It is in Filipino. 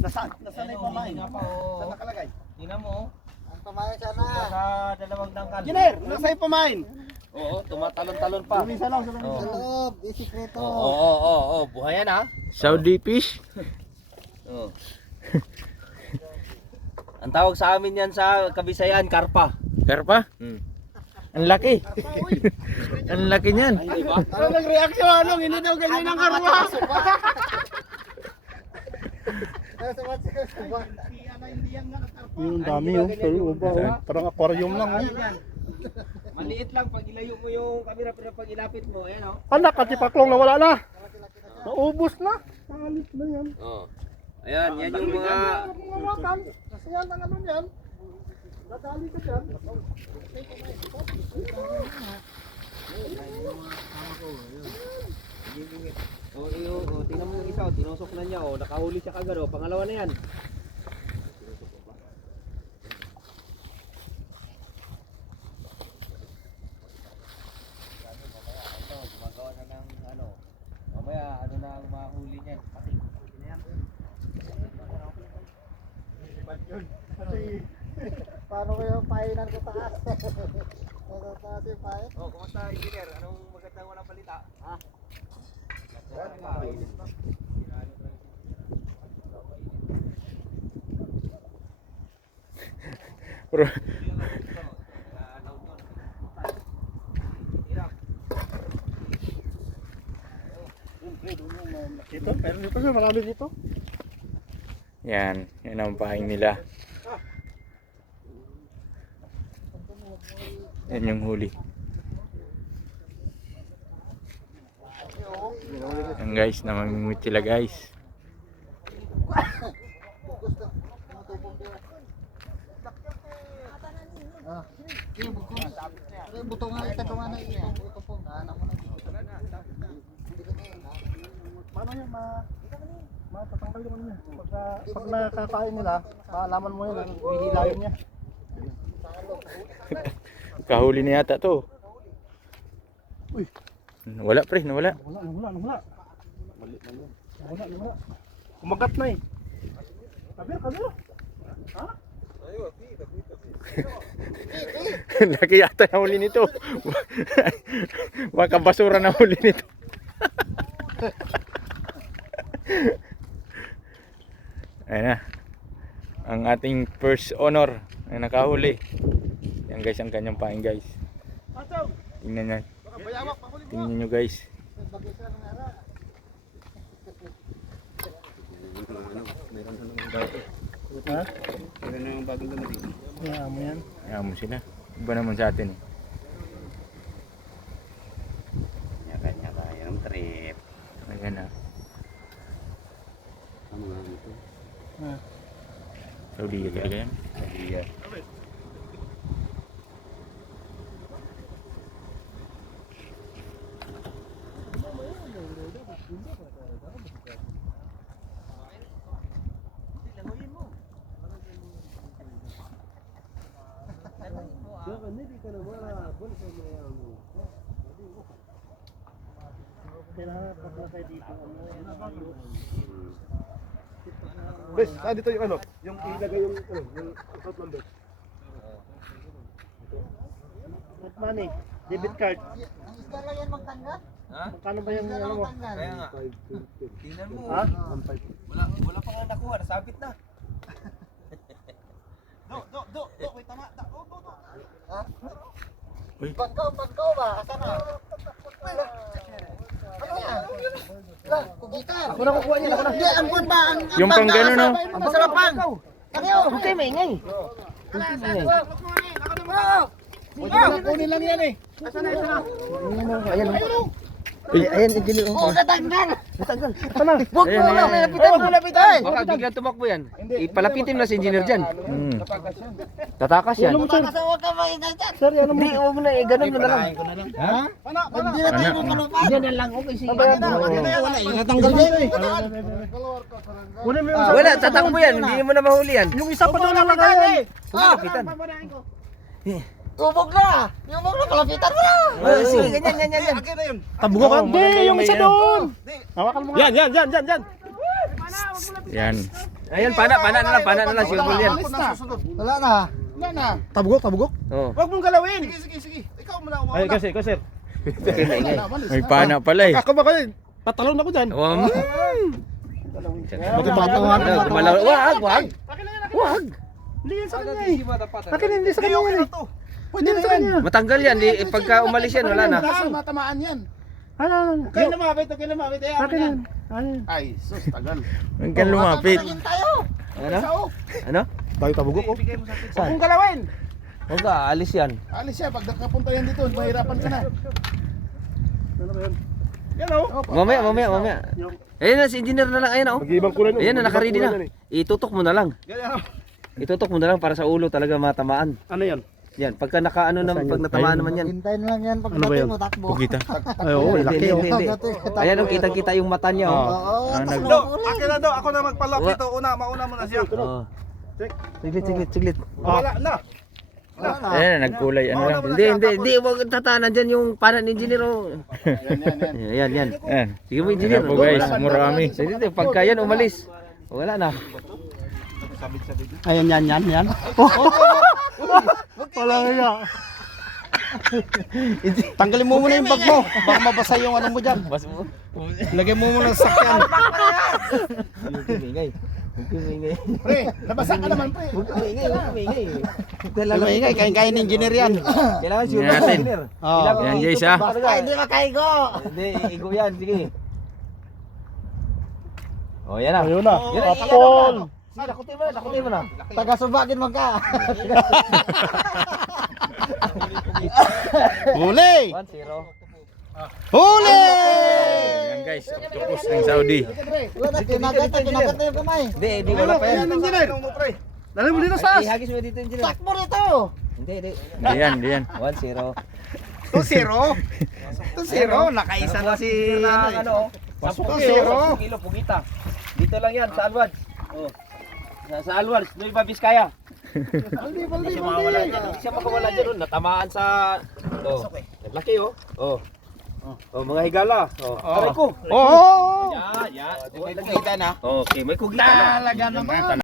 Nasaan na yung pamain? Saan nakalagay? Tingnan mo. Ang pamayan sana. Sa dalawang dangkal. Giner, nasa yung pamain? Oo, tumatalon-talon pa. Lumisa lang, sa Oo. Sa loob, di sikreto. Oo. Buhay yan ha. Saudi fish. Oo. Ang tawag sa amin yan sa Kabisayan, karpa. Karpa? Ang laki. Ang laki niyan. Diba? Ano nag-reaction? Hindi daw ganyan ang karwa. Yung dami yung parang aquarium lang. Maliit lang pag ilayo mo yung camera pero pag ilapit mo, ayan oh. Anak, katipaklong na wala na. Naubos na. Nalit na yan. Oh. Ayan, yan yung mga Mawakan. Kasi yan ang ano yan. Nadali ka dyan. tingnan mo yung isa, tinusok na niya, nakahuli siya kagad, pangalawa na yan. Gumagawa na ng ano, mamaya ano na ang mahuli niyan, pati. Kasi Paano kayo painan ko taas? Nasa taas yung pain? Oh, kumusta engineer? Anong magandang walang balita? Ha? Bro, dito, meron dito sir, marami dito. yan ang paing nila. Yan yung huli. Yan guys, namamimit sila guys. Yung buto nga ito nga na ito. Ito po, naanak mo na dito. Paano yan, matatanggal yung ano niya. Pag nakakain nila, maalaman mo yun, hihilayin niya. Kahuli na yata to. Uy. Wala pre, nawala. Nawala. Kumagat na eh. Kabir. Ha? Laki yata na huli nito. Baka basura na huli nito. Ayan na. Ang ating first honor ay nakahuli. Yan guys ang kanyang paing guys. Tingnan nyo. Tingnan nyo guys. Ha? Meron na yung bagong dumating. Kaya mo yan. Ayan mo sila. Iba naman sa atin eh. Nyaka-nyaka, yan ang trip. Ayan na. Ang mga ito. Saudi talaga yan. Iya. Bes, dito yung ano? Yung ilagay yung account number. What money? Debit card. Ang isda lang yan magtanggal? Ha? Magkano ba yung ano mo? Kaya nga. Tingnan mo. Ha? Wala pa nga nakuha, nasabit na. Do, wait, tama. Do. Ha? Uy. Pagkaw ba? Asan na? Ano yan? Kugitan. Ako na kukuha niya. Hindi, ang buwan ba? Yung pang gano'n no? Ang masarapan. Ano? Okay, maingay. Kunin lang yan eh. Ayan. Ayan, engineer. Oo, natanggal. Sana. Huwag mo lang, may lapitan. Baka biglang tumakbo yan. Ipalapitin mo na si engineer dyan. Tatakas yan. Huwag ka maingay dyan. Sir, ano mo? Hindi, huwag mo na, ganun mo na lang. Ha? Hindi na tayo magkalupan. Yan na lang, okay. Sige. Wala, natanggal na ito eh. Kunin mo yung Wala, tatakbo yan. Hindi mo na mahuli yan. Yung isa pa doon lang lagay. Lapitan. Ubog na. Yung ubog na, kalapitan mo na. Sige, ganyan. Tabugo ka. Hindi, yung isa doon. Hawakan mo nga. Yan. Yan. Ayan, pana na lang, sure ball yan. Alis na. Wala na. Wala na. Tabugok. Oo. Huwag mong galawin. Sige. Ikaw muna. Ay, kasi. May pana pala eh. Ako ba kayo? Patalon ako dyan. Wag. Wag. Hindi yan sa kanya eh. Akin hindi sa kanya yan eh. Pwede na yan. Matanggal yan, pagka umalis yan, wala na. Kaso matamaan yan. Ano? Kayo lumapit. Akin yan. Ay, sus, tagal. Huwag kang lumapit. Ano? Tayo tabugok oh. Huwag mong galawin. Huwag ka, alis yan. Alis siya. Pag nakapunta yan dito, mahirapan ka na. Ano ba yan? Yan o. Mamaya. Ayan na, si engineer na lang, ayan o. Mag-ibang kulay no. Ayan na, naka-ready na. Itutok mo na lang. Yan o. Itutok mo na lang para sa ulo talaga matamaan. Ano yan? Yan, pagka nakaano naman, pag natamaan naman yan. Hintayin mo lang yan pag Ano ba yan? dating mo takbo. Pugita. Ay, oo, laki oh. Hindi. Ayan o, kitang-kita yung mata niya o. Oo, takbo Do, ulit. akin na do. Ako na magpalapit o. Mauna mo na siya. Oo. Siglit. Wala na. Wala na. Ayan, nagkulay. Ano lang. Hindi, huwag tatanan dyan yung panan engineer o. Yan. Ayan. Sige mo engineer. Ayan po guys, murami. Sige, pagka yan umalis. Wala na. Ayan, yan. Wala nga. Tanggalin mo muna yung bag mo. Baka mabasa yung ano mo dyan. Lagyan mo muna sa sakyan. Pre, nabasa ka naman pre. Ingay, kain-kain ng engineer yan. Kailangan sure Yan natin. engineer. Oh. Yan guys ha. Ay, hindi makaigo. Hindi, igo yan. Sige. Oh, yan na. Ayun na. Yan na, Apol. Sige, nakutin mo na. Taga-subagin mo ka. Huli! 1-0. Huli! Yan guys, octopus ng Saudi. Wala na, kinagat na yung kamay. Hindi, wala pa yan. Dali mo dito sa. Ihagis mo dito engineer. Takbo rito. Hindi. Diyan. 1-0. 2-0. Nakaisa na si Ano? Pasok 10 kilo, pugita. Dito lang yan, sa Alwards. Oh. Sa Alwards, Nueva Vizcaya. Hindi siya makawala dyan. Oh. Natamaan sa... Oh. Laki oh. Oh. Mga higala. Oh. Aray ko. Oo! Yan. Okay, may kugita na. Okay, may kugita na. Talaga naman.